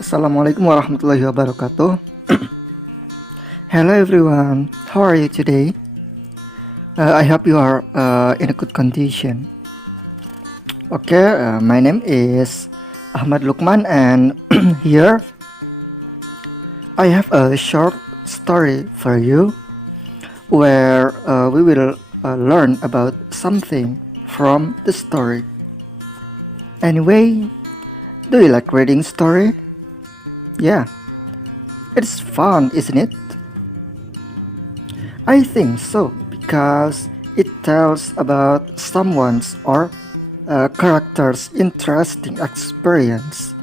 Assalamualaikum warahmatullahi wabarakatuh. Hello everyone, how are you today? I hope you are in a good condition. Okay, my name is Ahmad Lukman, and here I have a short story for you where we will learn about something from the story. Anyway, do you like reading story? Yeah, it's fun, isn't it? I think so, because it tells about someone's or a character's interesting experience,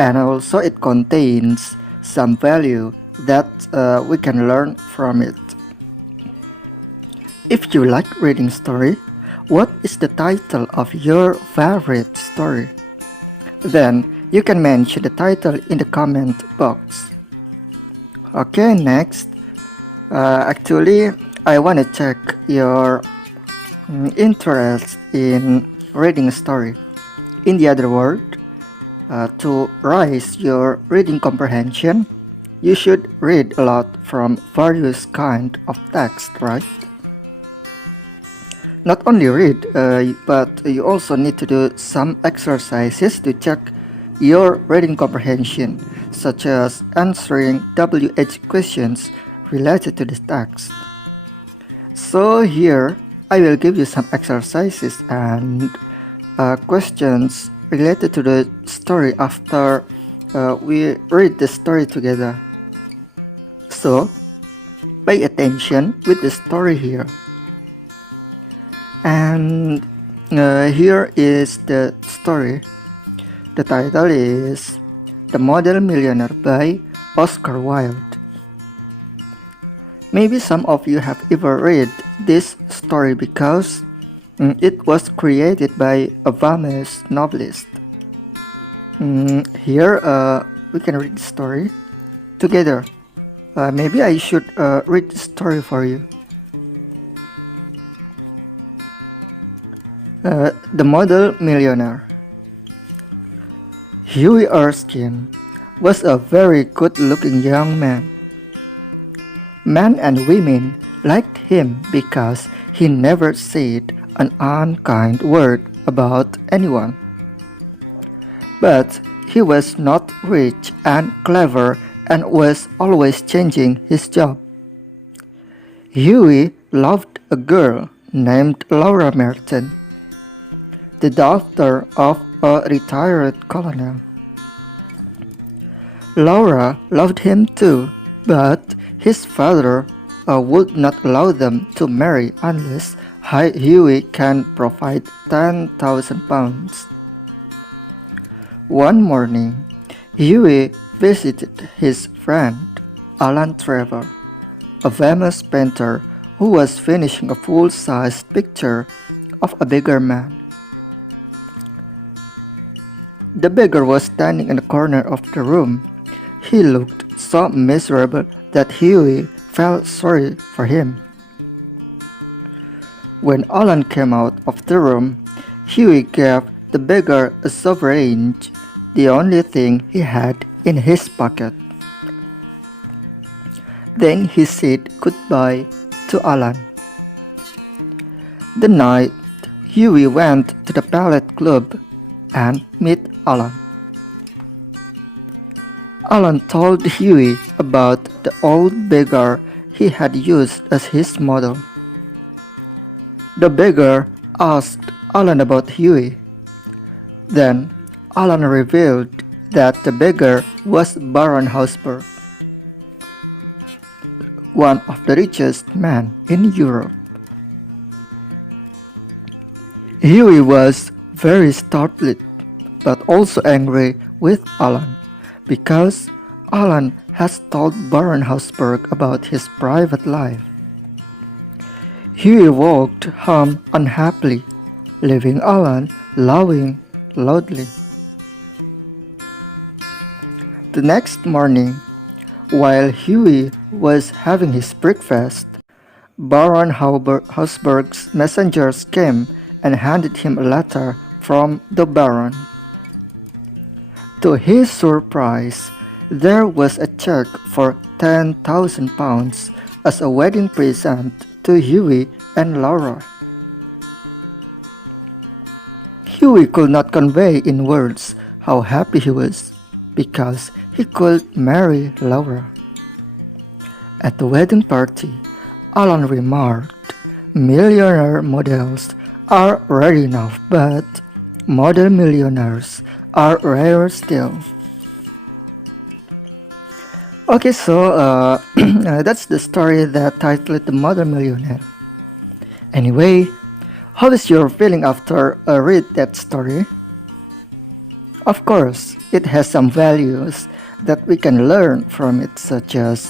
and also it contains some value that we can learn from it. If you like reading story, what is the title of your favorite story? Then you can mention the title in the comment box. Okay, next. Actually, I want to check your interest in reading a story. In the other word, to raise your reading comprehension, you should read a lot from various kind of text, right? Not only read, but you also need to do some exercises to check your reading comprehension, such as answering WH questions related to this text. So here, I will give you some exercises and questions related to the story after we read the story together. So, pay attention with the story here. And here is the story. The title is The Model Millionaire by Oscar Wilde. Maybe some of you have ever read this story because it was created by a famous novelist. Here we can read the story together. Maybe I should read the story for you. The Model Millionaire. Hughie Erskine was a very good-looking young man. Men and women liked him because he never said an unkind word about anyone. But he was not rich and clever and was always changing his job. Hughie loved a girl named Laura Merton, the daughter of a retired colonel. Laura loved him too, but his father would not allow them to marry unless Hughie can provide £10,000. One morning, Hughie visited his friend Alan Trevor, a famous painter who was finishing a full-sized picture of a beggar man. The beggar was standing in the corner of the room. He looked so miserable that Hughie felt sorry for him. When Alan came out of the room, Hughie gave the beggar a sovereign, the only thing he had in his pocket. Then he said goodbye to Alan. The night, Hughie went to the ballet club and met Alan. Alan told Hughie about the old beggar he had used as his model. The beggar asked Alan about Hughie. Then Alan revealed that the beggar was Baron Hausberg, one of the richest men in Europe. Hughie was very startled, but also angry with Alan, because Alan has told Baron Hausberg about his private life. Hughie walked home unhappily, leaving Alan laughing loudly. The next morning, while Hughie was having his breakfast, Baron Hausberg's messengers came and handed him a letter from the Baron. To his surprise, there was a check for £10,000 as a wedding present to Huey and Laura. Huey could not convey in words how happy he was because he could marry Laura. At the wedding party, Alan remarked, "Millionaire models are rare enough, but model millionaires are rarer still." Okay, so that's the story that titled The Model Millionaire. Anyway, how is your feeling after read that story? Of course, it has some values that we can learn from it, such as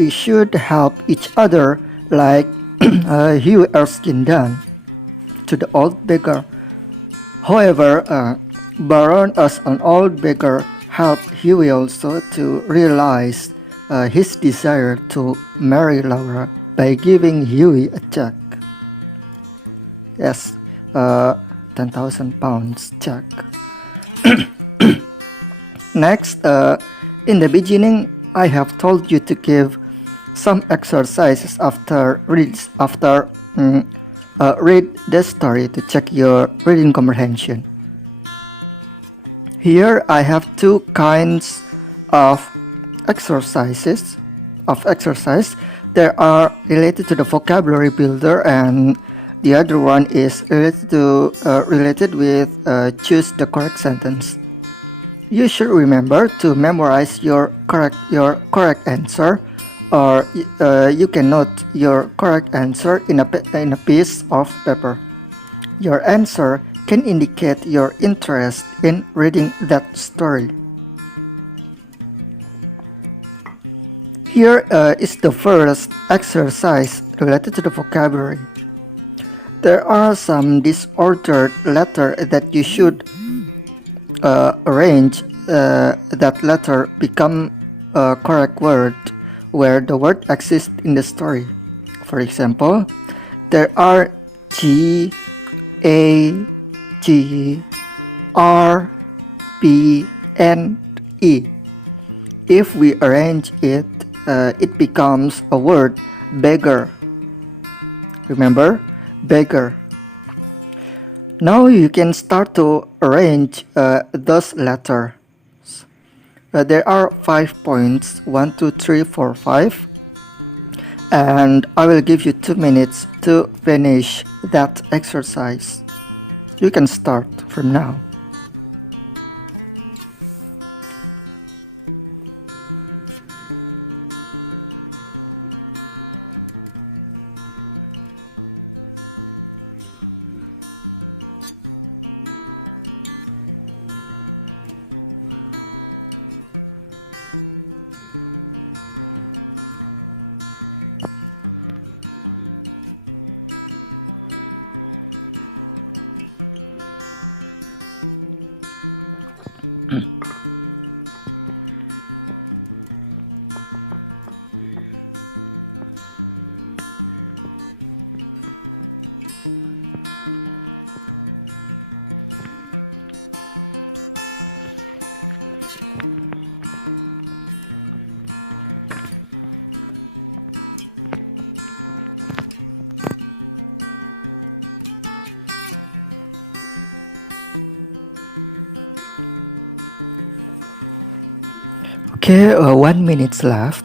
we should help each other like Hugh Erskine done to the old beggar. However, Baron as an old beggar helped Huey also to realize his desire to marry Laura by giving Huey a check. Yes, £10,000 check. Next, in the beginning, I have told you to give some exercises after read the story to check your reading comprehension. Here I have two kinds of exercises. They are related to the vocabulary builder, and the other one is related with choose the correct sentence. You should remember to memorize your correct answer, or you can note your correct answer in a piece of paper. Your answer can indicate your interest in reading that story. Here is the first exercise related to the vocabulary. There are some disordered letters that you should arrange that letter become a correct word where the word exists in the story. For example, there are G, A, G, R, P, and E. If we arrange it, it becomes a word beggar. Remember? Beggar. Now you can start to arrange those letters. There are 5 points, 1, 2, 3, 4, 5, and I will give you 2 minutes to finish that exercise. You can start from now. Okay, 1 minute left.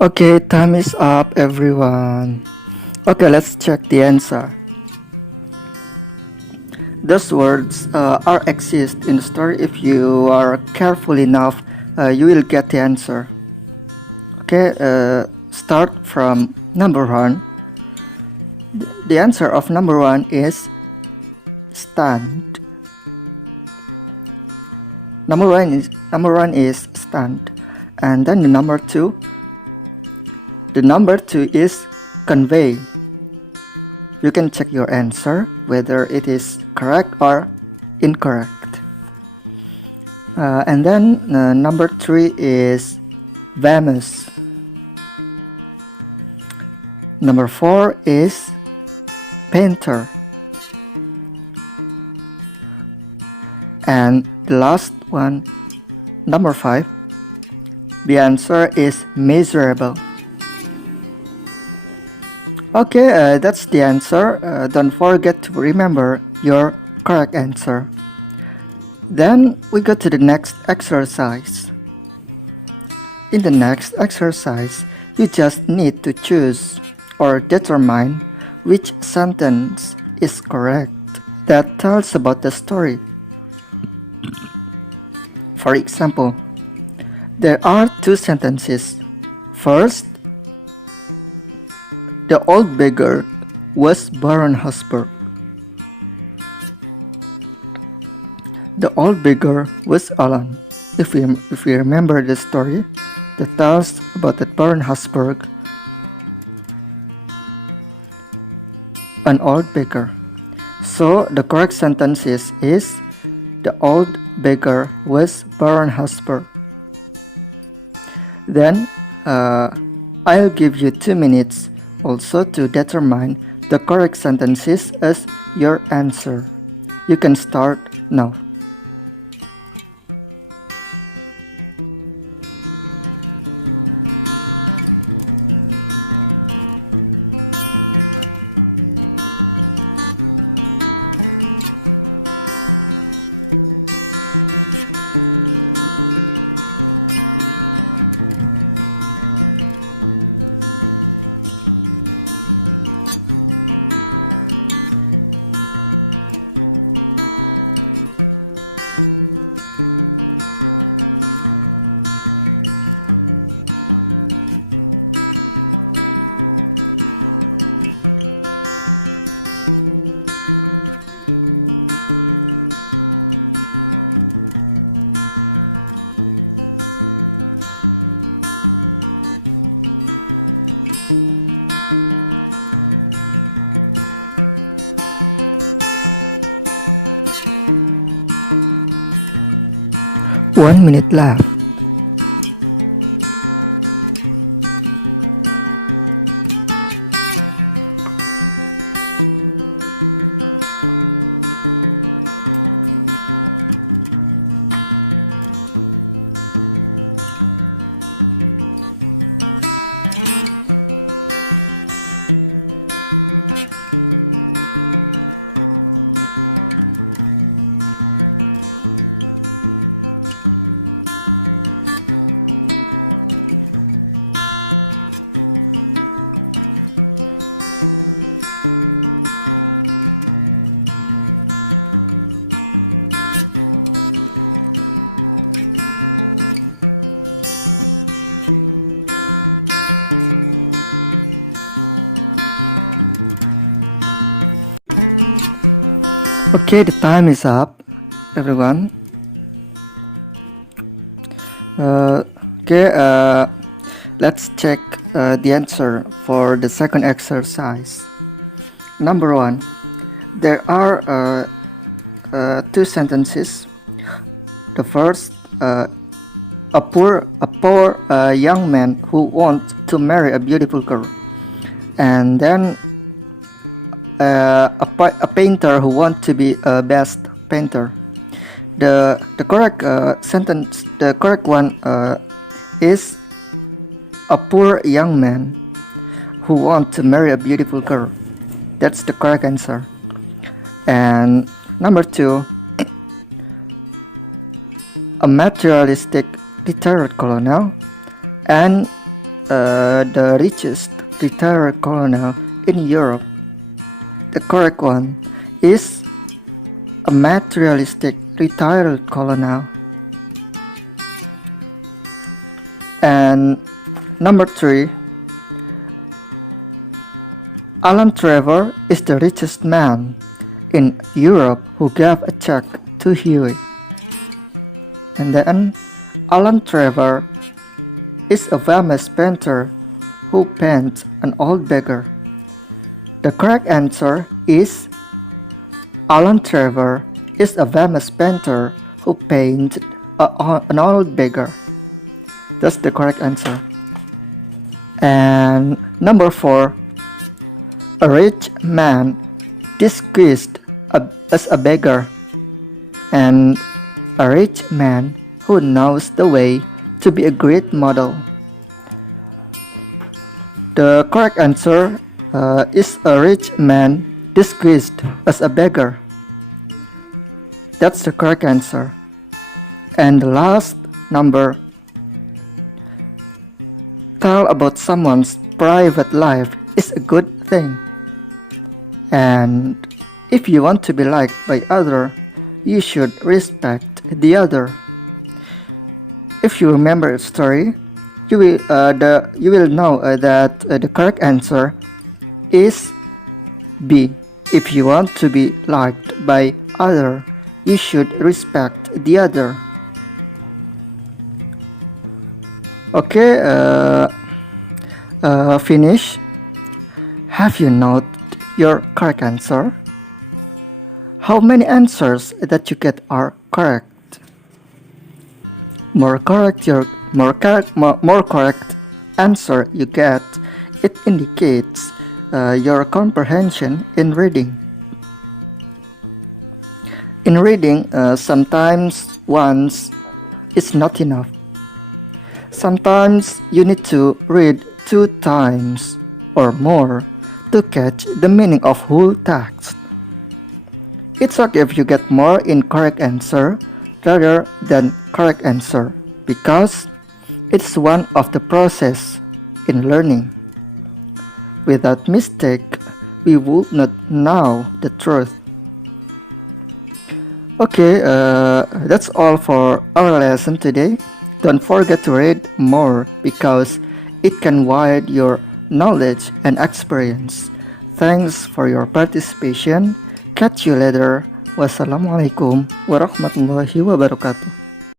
Okay, time is up, everyone. Okay, let's check the answer. those words are exist in the story. If you are careful enough, you will get the answer. Okay, start from number 1. The answer of number 1 is stand. Number one is stand. And then the number 2. The number 2 is convey. You can check your answer whether it is correct or incorrect. And then number 3 is vamos. Number 4 is painter. And the last one, number 5, the answer is miserable. Okay, that's the answer. Don't forget to remember your correct answer. Then we go to the next exercise. In the next exercise, you just need to choose or determine which sentence is correct that tells about the story. For example, there are 2 sentences. First, the old beggar was Baron Habsburg. The old beggar was Alan. If we remember the story that tells about the Baron Habsburg, an old beggar. So the correct sentence is the old beggar was Baron Habsburg. Then I'll give you 2 minutes also to determine the correct sentences as your answer. You can start now. One minute left. Okay, the time is up, everyone. Let's check the answer for the second exercise. Number 1, there are 2 sentences. The first, a poor young man who wants to marry a beautiful girl, and then a painter who wants to be a best painter. The correct sentence, the correct one is a poor young man who wants to marry a beautiful girl. That's the correct answer. And number 2, a materialistic retired colonel and the richest retired colonel in Europe. The correct one is a materialistic retired colonel. And number 3, Alan Trevor is the richest man in Europe who gave a check to Hewitt. And then Alan Trevor is a famous painter who paints an old beggar. The correct answer is Alan Trevor is a famous painter who paints an old beggar. That's the correct answer. And number 4, a rich man disguised as a beggar, and a rich man who knows the way to be a great model. The correct answer is a rich man disguised as a beggar. That's the correct answer. And the last number, tell about someone's private life is a good thing. And if you want to be liked by other, you should respect the other. If you remember a story, you will know that the correct answer is B. If you want to be liked by other, you should respect the other. Okay, finish. Have you noted your correct answer? How many answers that you get are correct? More correct answer you get, it indicates your comprehension in reading. In reading, sometimes once is not enough. Sometimes you need to read 2 times or more to catch the meaning of whole text. It's okay if you get more incorrect answer rather than correct answer, because it's one of the process in learning. Without mistake, we would not know the truth. Okay, that's all for our lesson today. Don't forget to read more because it can widen your knowledge and experience. Thanks for your participation. Catch you later. Wassalamualaikum warahmatullahi wabarakatuh.